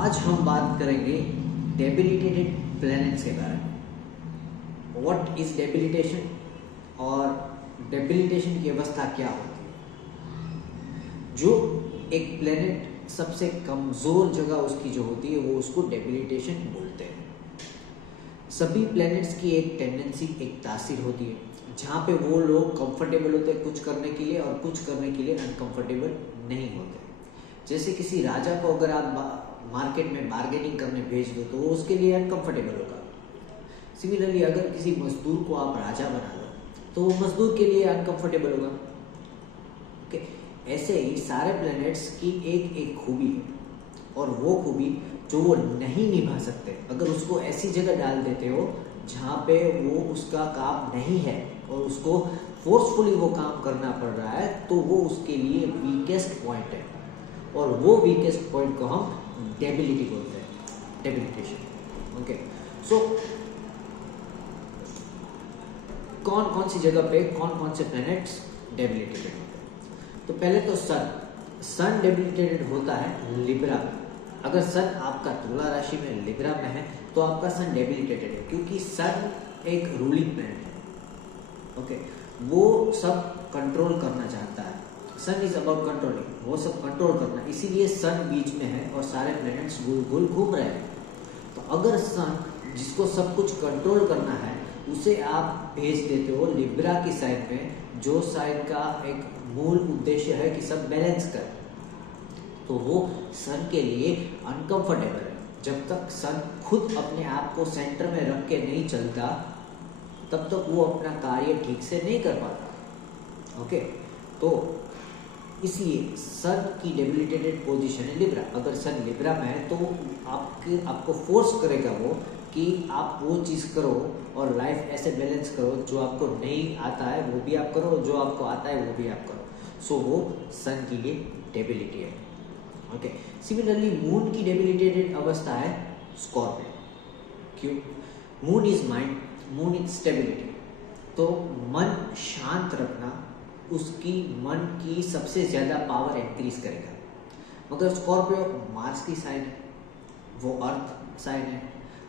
आज हम बात करेंगे डेबिलिटेटेड प्लैनेट्स के बारे में। व्हाट इज डेबिलिटेशन और डेबिलिटेशन की अवस्था क्या होती है। जो एक प्लैनेट सबसे कमजोर जगह उसकी जो होती है वो उसको डेबिलिटेशन बोलते हैं। सभी प्लैनेट्स की एक टेंडेंसी, एक तासीर होती है जहाँ पे वो लोग कंफर्टेबल होते हैं कुछ करने के लिए और कुछ करने के लिए अनकंफर्टेबल नहीं होते। जैसे किसी राजा को अगर आप मार्केट में बार्गेनिंग करने भेज दो तो वो उसके लिए अनकंफर्टेबल होगा। सिमिलरली अगर किसी मजदूर को आप राजा बना दो तो वो मजदूर के लिए अनकंफर्टेबल होगा। ओके, ऐसे ही सारे प्लैनेट्स की एक एक खूबी है और वो खूबी जो वो नहीं निभा सकते, अगर उसको ऐसी जगह डाल देते हो जहाँ पे वो उसका काम नहीं है और उसको फोर्सफुली वो काम करना पड़ रहा है, तो वो उसके लिए वीकेस्ट पॉइंट है और वो वीकेस्ट पॉइंट को हम डेबिलिटी बोलते हैं, डेबिलिटेशन। ओके, सो कौन कौन सी जगह पे कौन कौन से प्लैनेट्स डेबिलिटेटेड होते हैं। तो पहले तो सन डेबिलिटेटेड होता है लिब्रा। अगर सन आपका तुला राशि में लिब्रा में है तो आपका सन डेबिलिटेटेड है, क्योंकि सन एक रूलिंग प्लैनेट है। ओके, वो सब कंट्रोल करना चाहता है। सन इज अबाउट कंट्रोलिंग, वो सब कंट्रोल करना, इसीलिए सन बीच में है और सारे प्लैनेट्स गोल गोल घूम रहे हैं। तो अगर सन जिसको सब कुछ कंट्रोल करना है उसे आप भेज देते हो लिब्रा की साइड में, जो साइड का एक मूल उद्देश्य है कि सब बैलेंस कर, तो वो सन के लिए अनकंफर्टेबल है। जब तक सन खुद अपने आप को सेंटर में रख के नहीं चलता तब तक वो अपना कार्य ठीक से नहीं कर पाता। ओके, तो इसलिए सन की डेबिलिटेटेड पोजीशन है लिब्रा। अगर सन लिब्रा में है तो आपको फोर्स करेगा वो कि आप वो चीज़ करो और लाइफ ऐसे बैलेंस करो, जो आपको नहीं आता है वो भी आप करो, जो आपको आता है वो भी आप करो। सो वो सन की लिए डेबिलिटी है। ओके, सिमिलरली मून की डेबिलिटेटेड अवस्था है स्कॉर्पियो। क्यों? Moon is mind, moon is stability. तो मन शांत रखना उसकी मन की सबसे ज़्यादा पावर इंक्रीज करेगा। मगर स्कॉर्पियो मार्स की साइन है, वो अर्थ साइन है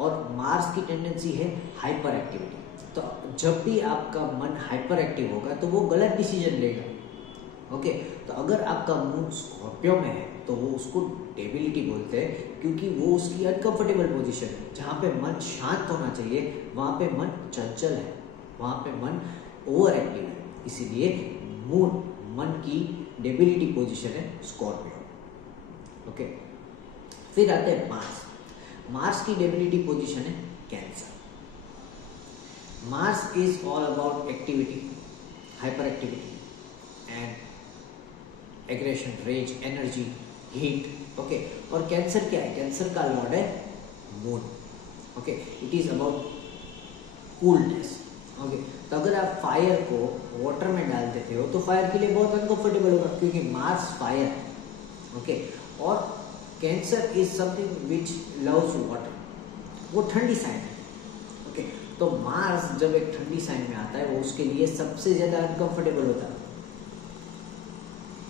और मार्स की टेंडेंसी है हाइपर एक्टिविटी। तो जब भी आपका मन हाइपर एक्टिव होगा तो वो गलत डिसीजन लेगा। ओके, तो अगर आपका मून स्कॉर्पियो में है तो वो उसको डेबिलिटी बोलते हैं, क्योंकि वो उसकी अनकंफर्टेबल पोजीशन है। जहाँ पे मन शांत होना चाहिए वहाँ पे मन चंचल है, वहाँ पे मन ओवर एक्टिव है, इसीलिए मून मन की डेबिलिटी पोजीशन है स्कॉर्पियो। ओके, फिर आते हैं मार्स। मार्स की डेबिलिटी पोजीशन है Cancer. Mars is all about activity, hyper activity and aggression, rage, energy, heat. Okay, और कैंसर क्या है? कैंसर का लॉर्ड है Moon. Okay, it is about coolness. Okay, तो अगर आप फायर को वाटर में डाल देते हो तो फायर के लिए बहुत अनकंफर्टेबल होगा, क्योंकि मार्स फायर है। ओके, और cancer is something which loves water, वो ठंडी साइन है। ओके, तो मार्स जब एक ठंडी साइन में आता है वो उसके लिए सबसे ज्यादा अनकंफर्टेबल होता है।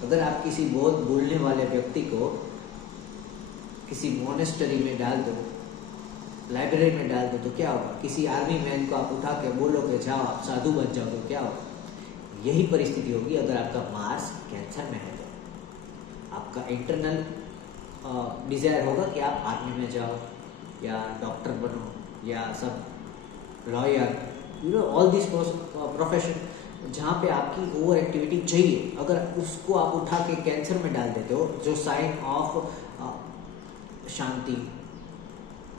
अगर आप किसी बहुत बोलने वाले व्यक्ति को किसी मोनेस्टरी में डाल दो, लाइब्रेरी में डाल दो, तो क्या होगा? किसी आर्मी मैन को आप उठा के बोलोगे जाओ आप साधु बन जाओ, तो क्या होगा? यही परिस्थिति होगी अगर आपका मार्स कैंसर में है। तो आपका इंटरनल डिजायर होगा कि आप आर्मी में जाओ या डॉक्टर बनो या सब लॉयर, ऑल दिस प्रोफेशन जहाँ पे आपकी ओवर एक्टिविटी चाहिए, अगर उसको आप उठा के कैंसर में डाल देते हो, जो साइन ऑफ शांति,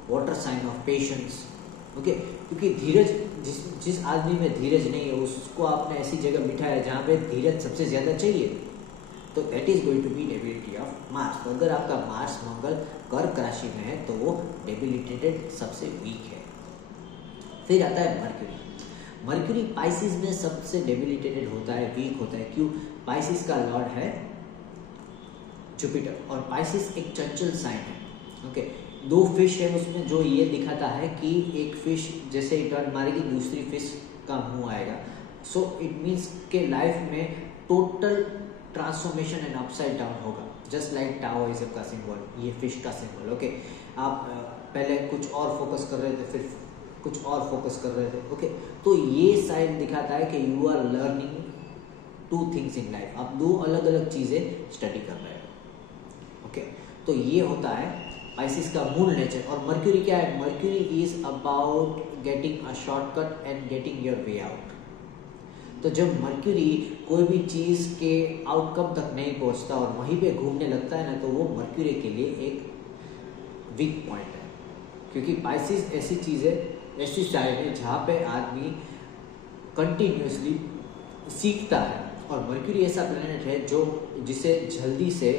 water sign of patience. Okay, क्योंकि धीरज, जिस आदमी में धीरज नहीं है उसको आपने ऐसी जगह बिठाया जहाँ पे धीरज सबसे ज़्यादा चाहिए, तो that is going to be debility of Mars. तो अगर आपका मार्स मंगल कर्क राशि में है तो वो डेबिलिटेटेड सबसे वीक है। फिर आता है मर्क्यूरी। मर्क्यूरी पाइसिस में सबसे डेबिलिटेटेड होता है, वीक होता है। क्यों? पाइसिस का लॉर्ड है जुपिटर और पाइसिस एक चंचल साइन है। ओके, दो फिश है उसमें, जो ये दिखाता है कि एक फिश जैसे ही टर्न मारेगी दूसरी फिश का मुंह आएगा। सो इट मीन्स के लाइफ में total transformation and upside down होगा। जस्ट लाइक टाओइज्म का सिंबल, ये फिश का सिंबल। ओके, आप पहले कुछ और फोकस कर रहे थे, फिर कुछ और फोकस कर रहे थे। ओके, तो ये साइन दिखाता है कि you are learning two things in life, आप दो अलग अलग चीज़ें स्टडी कर रहे हो। ओके, तो ये होता है पाइसिस का मूल नेचर। और मर्क्यूरी क्या है? Mercury is about getting a shortcut and getting your way out. तो जब मर्क्यूरी कोई भी चीज़ के आउटकम तक नहीं पहुंचता और वहीं पे घूमने लगता है ना, तो वो मर्क्यूरी के लिए एक वीक पॉइंट है। क्योंकि पाइसिस ऐसी चीज़ है, ऐसी साइड है जहाँ पे आदमी कंटिन्यूसली सीखता है, और मर्क्यूरी ऐसा प्लैनेट है जो जिसे जल्दी से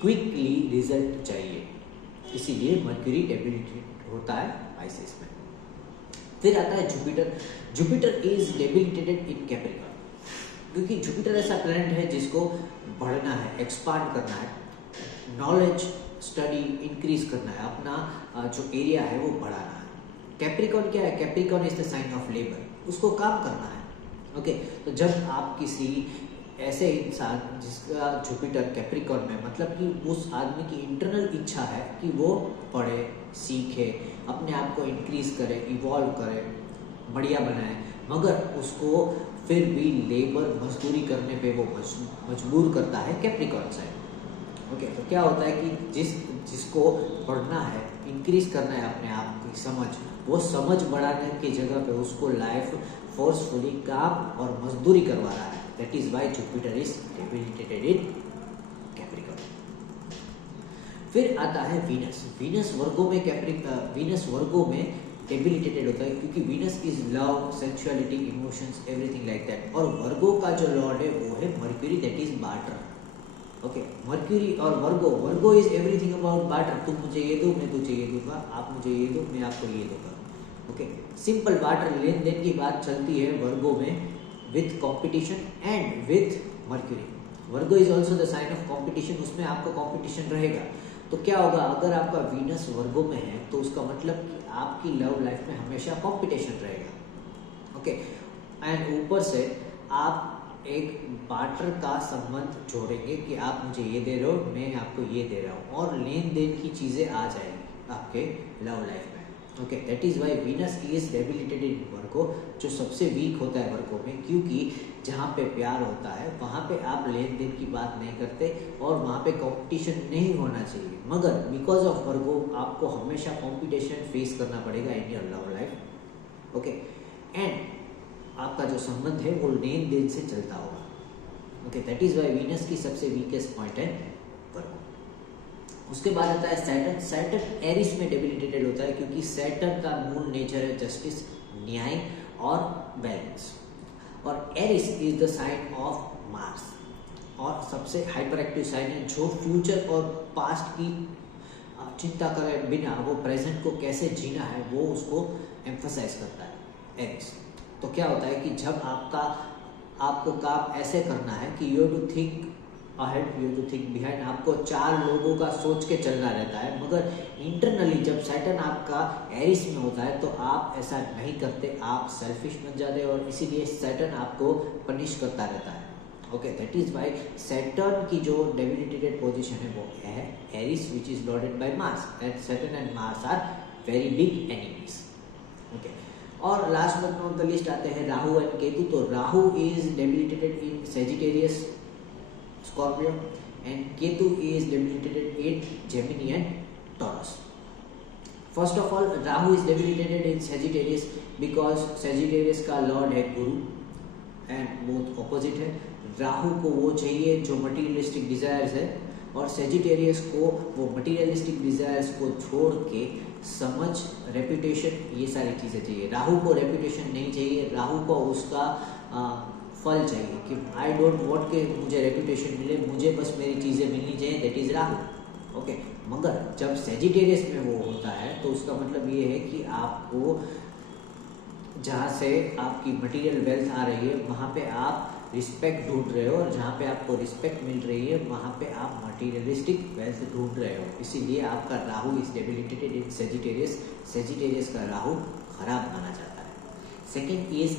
क्विकली रिजल्ट चाहिए, इसीलिए मर्क्यूरी डेबिलिटेटेड होता है पाइसिस में। फिर आता है Jupiter. Jupiter is debilitated in Capricorn, क्योंकि जुपिटर ऐसा प्लैनेट है जिसको बढ़ना है, एक्सपांड करना है, नॉलेज स्टडी इंक्रीज करना है, अपना जो एरिया है वो बढ़ाना है। कैप्रिकॉर्न क्या है? Capricorn is the sign of labour, उसको काम करना है। ओके, तो जब आप किसी ऐसे इंसान जिसका जुपिटर कैप्रिकॉर्न में, मतलब कि उस आदमी की इंटरनल इच्छा है कि वो पढ़े, सीखे, अपने आप को इंक्रीज करे, इवॉल्व करे, बढ़िया बनाए, मगर उसको फिर भी लेबर मजदूरी करने पे वो मजबूर करता है कैप्रिकॉर्न साइड। ओके, तो क्या होता है कि जिसको पढ़ना है, इंक्रीज करना है अपने आप की समझ, वो समझ बढ़ाने की जगह पे उसको लाइफ फोर्सफुली काम और मजदूरी करवा रहा है। That is why Jupiter is debilitated in Capricorn. फिर आता है वीनस। वीनस वर्गो में वीनस वर्गो में डेबिलिटेटेड होता है, क्योंकि Venus is love, sensuality, emotions, everything like that. और वर्गो का जो लॉर्ड है वो है mercury, that is barter. Okay, mercury और वर्गो इज एवरीथिंग अबाउट बार्टर। तुम मुझे ये दो, मैं तुझे ये दूंगा, आप मुझे ये दो, मैं आपको ये दूंगा। ओके, सिंपल बार्टर, लेन देन की बात चलती है वर्गो में, with competition and with Mercury. Virgo is also the sign of competition, उसमें आपको कंपटीशन रहेगा। तो क्या होगा, अगर आपका वीनस वर्गो में है तो उसका मतलब कि आपकी लव लाइफ में हमेशा कंपटीशन रहेगा। ओके, एंड ऊपर से आप एक बार्टर का संबंध जोड़ेंगे कि आप मुझे ये दे रहे हो, मैं आपको ये दे रहा हूँ, और लेन देन की चीज़ें आ जाएंगी आपके लव लाइफ में। Okay, that is why Venus is debilitated in Virgo, जो सबसे वीक होता है वर्गो में, क्योंकि जहाँ पे प्यार होता है वहाँ पे आप लेन देन की बात नहीं करते और वहाँ पे कंपटीशन नहीं होना चाहिए, मगर बिकॉज ऑफ वर्गो आपको हमेशा कंपटीशन फेस करना पड़ेगा इन your love life. Okay, and आपका जो संबंध है वो लेन देन से चलता होगा। Okay, that is why Venus की सबसे वीकेस्ट पॉइंट है वर्गो। उसके बाद आता है सैटर्न। सैटर्न एरिस में डेबिलिटेटेड होता है, क्योंकि सैटर्न का मूल नेचर है जस्टिस, न्याय और बैलेंस, और Aries is the sign of Mars, और सबसे हाइपर एक्टिव साइन है जो फ्यूचर और पास्ट की चिंता करे बिना वो प्रेजेंट को कैसे जीना है वो उसको एम्फसाइज करता है एरिस। तो क्या होता है कि जब आपको काम ऐसे करना है कि you to think ahead, you to think behind, आपको चार लोगों का सोच के चलना रहता है, मगर इंटरनली जब सैटर्न आपका एरिस में होता है तो आप ऐसा नहीं करते, आप सेल्फिश बन जाते हैं, और इसीलिए सैटर्न आपको पनिश करता रहता है। Okay, that is why Saturn की जो डेबिलिटेटेड पोजीशन है वो है Aries, which is lorded by Mars, and Saturn and Mars are very big enemies. Okay, और last but not the least आते हैं राहु एंड केतु। तो Rahu is debilitated in Sagittarius, Scorpio, and Ketu is debilitated in Gemini and Taurus. First of all, Rahu is debilitated in Sagittarius because Sagittarius का lord है गुरु, and both opposite है। राहु को वो चाहिए जो मटीरियलिस्टिक डिजायर्स है, और सेजिटेरियस को वो मटीरियलिस्टिक डिजायर्स को छोड़ के समझ, रेपुटेशन, ये सारी चीज़ें चाहिए। राहु को रेपुटेशन नहीं चाहिए, राहु को उसका फल चाहिए कि आई डोंट वांट के मुझे रेपुटेशन मिले, मुझे बस मेरी चीज़ें मिलनी चाहिए, दैट इज़ राहु। ओके, मगर जब सेजिटेरियस में वो होता है तो उसका मतलब ये है कि आपको जहाँ से आपकी मटेरियल वेल्थ आ रही है वहाँ पे आप रिस्पेक्ट ढूंढ रहे हो, और जहाँ पे आपको रिस्पेक्ट मिल रही है वहाँ पे आप मटेरियलिस्टिक वेल्थ ढूंढ रहे हो, इसीलिए आपका Rahu is debilitated in Sagittarius. Sagittarius का राहु खराब माना जाता है। सेकेंड इज,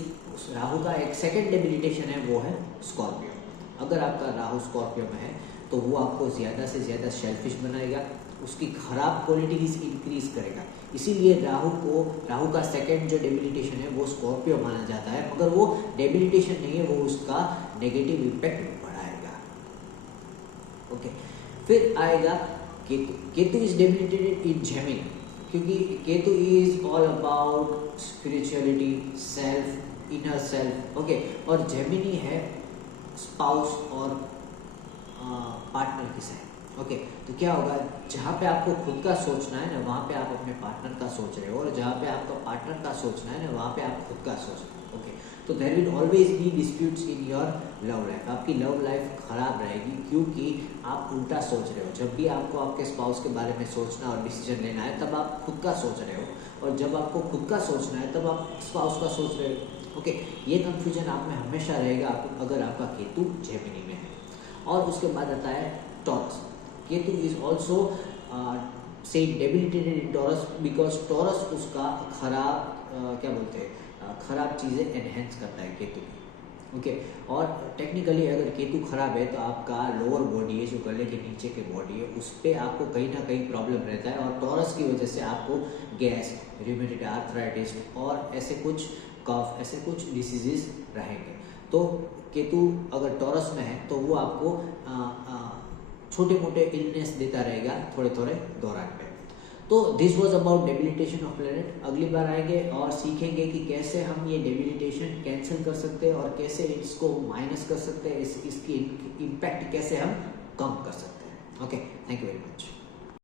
राहु का एक सेकेंड डेबिलिटेशन है वो है स्कॉर्पियो। अगर आपका राहु स्कॉर्पियो में है तो वो आपको ज़्यादा से ज़्यादा सेल्फिश बनाएगा, उसकी खराब क्वालिटीज इंक्रीज करेगा। इसीलिए राहु का सेकंड जो डेबिलिटेशन है वो स्कॉर्पियो माना जाता है, मगर वो डेबिलिटेशन नहीं है, वो उसका नेगेटिव इम्पैक्ट बढ़ाएगा। ओके, फिर आएगा Ketu. Ketu is debilitated in Gemini, क्योंकि Ketu is all about spirituality, self, inner self. Okay, और जेमिनी है स्पाउस और पार्टनर की साइड। ओके, तो क्या होगा, जहाँ पे आपको खुद का सोचना है ना, वहाँ पे आप अपने पार्टनर का सोच रहे हो, और जहाँ पे आपका पार्टनर का सोचना है ना, वहाँ पे आप खुद का सोच रहे हो। ओके, तो there will always be disputes in your love life. आपकी लव लाइफ खराब रहेगी क्योंकि आप उल्टा सोच रहे हो। जब भी आपको आपके स्पाउस के बारे में सोचना और डिसीजन लेना है, तब आप खुद का सोच रहे हो, और जब आपको खुद का सोचना है तब आप स्पाउस का सोच रहे हो। ओके, ये कंफ्यूजन आप में हमेशा रहेगा अगर आपका केतु जेमिनी में है। और उसके बाद आता है taurus. Ketu is also say debilitated in taurus, because taurus उसका खराब क्या बोलते हैं, खराब चीज़ें एनहेंस करता है केतु। ओके, और टेक्निकली अगर केतु खराब है तो आपका लोअर बॉडी है, जो गले के नीचे की बॉडी है, उस पर आपको कहीं ना कहीं प्रॉब्लम रहता है, और टॉरस की वजह से आपको गैस, रूमेटॉइड आर्थराइटिस और ऐसे कुछ कफ, ऐसे कुछ डिसीजेस रहेंगे। तो केतु अगर टॉरस में है तो वो आपको छोटे मोटे इलनेस देता रहेगा थोड़े थोड़े दौरान पे। तो this was about debilitation of planet. अगली बार आएंगे और सीखेंगे कि कैसे हम ये डेबिलिटेशन कैंसिल कर सकते हैं और कैसे इसको माइनस कर सकते हैं, इसकी इम्पैक्ट कैसे हम कम कर सकते हैं। Okay, thank you very much.